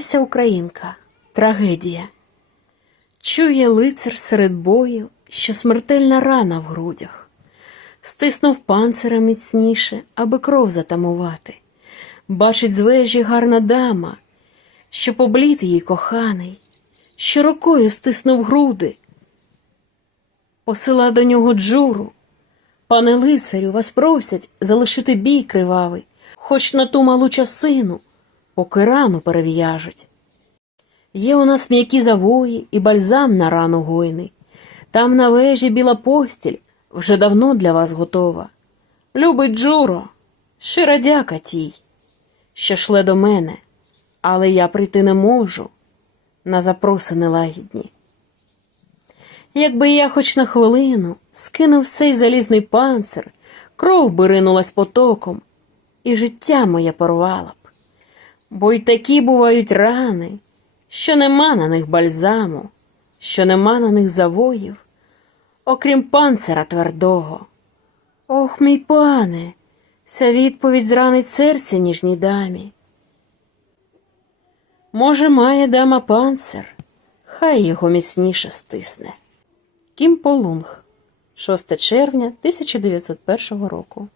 Леся Українка. Трагедія. Чує лицар серед бою, що смертельна рана в грудях. Стиснув панцира міцніше, аби кров затамувати. Бачить з вежі гарна дама, що поблід їй коханий, що рукою стиснув груди. Посила до нього джуру. Пане лицарю, вас просять залишити бій кривавий, хоч на ту малу часину, поки рану перев'яжуть. Є у нас м'які завої і бальзам на рану гойний. Там на вежі біла постіль вже давно для вас готова. Любий Джуро, щира дяка тій, що шле до мене, але я прийти не можу на запроси нелагідні. Якби я хоч на хвилину скинув цей залізний панцир, кров би ринулась потоком, і життя моє порвала б. Бо й такі бувають рани, що нема на них бальзаму, що нема на них завоїв, окрім панцира твердого. Ох, мій пане, ця відповідь зранить серце ніжній дамі. Може, має дама панцир, хай його міцніше стисне. Кім Полунг, 6 червня 1901 року.